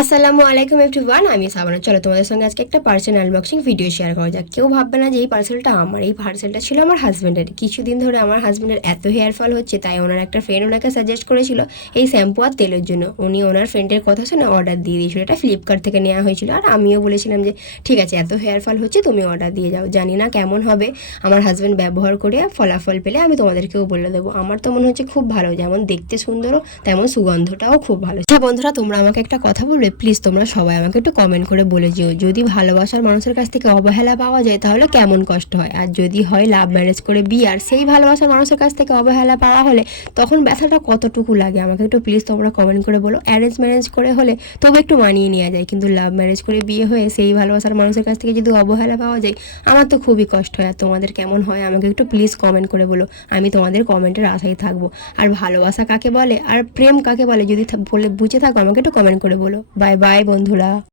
আসসালামু আলাইকুম এভরিওয়ান, আমি সাবানা। চলো তোমাদের সঙ্গে আজকে একটা পার্সেল আনবক্সিং ভিডিও শেয়ার করা যাক। কেউ ভাববে না যে এই পার্সেলটা আমার। এই পার্সেলটা ছিল আমার হাজব্যান্ডের। কিছুদিন ধরে আমার হাজব্যান্ডের এত হেয়ার ফল হচ্ছে, তাই ওনার একটা ফ্রেন্ড ওনাকে সাজেস্ট করেছিল এই শ্যাম্পু আর তেলের জন্য। উনি ওনার ফ্রেন্ডের কথা শুনে অর্ডার দিয়ে দিয়েছিল। এটা ফ্লিপকার্ট থেকে নেওয়া হয়েছিল, আর আমিও বলেছিলাম যে ঠিক আছে, এত হেয়ার ফল হচ্ছে, তুমি অর্ডার দিয়ে যাও। জানি না কেমন হবে, আমার হাজব্যান্ড ব্যবহার করে ফলাফল পেলে আমি তোমাদেরকেও বলে দেবো। আমার তো মনে হচ্ছে খুব ভালো, যেমন দেখতে সুন্দরও তেমন সুগন্ধটাও খুব ভালো। আচ্ছা বন্ধুরা, তোমরা আমাকে একটা কথা বলবে প্লিজ? তোমরা সবাই আমাকে একটু কমেন্ট করে বলে যেও, যদি ভালোবাসার মানুষের কাছ থেকে অবহেলা পাওয়া যায় তাহলে কেমন কষ্ট হয়, আর যদি হয় লাভ ম্যারেজ করে বিয়ে আর সেই ভালোবাসার মানুষের কাছ থেকে অবহেলা পাওয়া হলে তখন ব্যথাটা কতটুকু লাগে। আমাকে একটু প্লিজ তোমরা কমেন্ট করে বলো। অ্যারেঞ্জ ম্যারেজ করে হলে তবে একটু মানিয়ে নেওয়া যায়, কিন্তু লাভ ম্যারেজ করে বিয়ে হয়ে সেই ভালোবাসার মানুষের কাছ থেকে যদি অবহেলা পাওয়া যায়, আমার তো খুবই কষ্ট হয়। আর তোমাদের কেমন হয় আমাকে একটু প্লিজ কমেন্ট করে বলো, আমি তোমাদের কমেন্টের আশায় থাকবো। আর ভালোবাসা কাকে বলে আর প্রেম কাকে বলে যদি বলে বুঝে থাকো, আমাকে একটু কমেন্ট করে বলো। বাই বাই বন্ধুরা।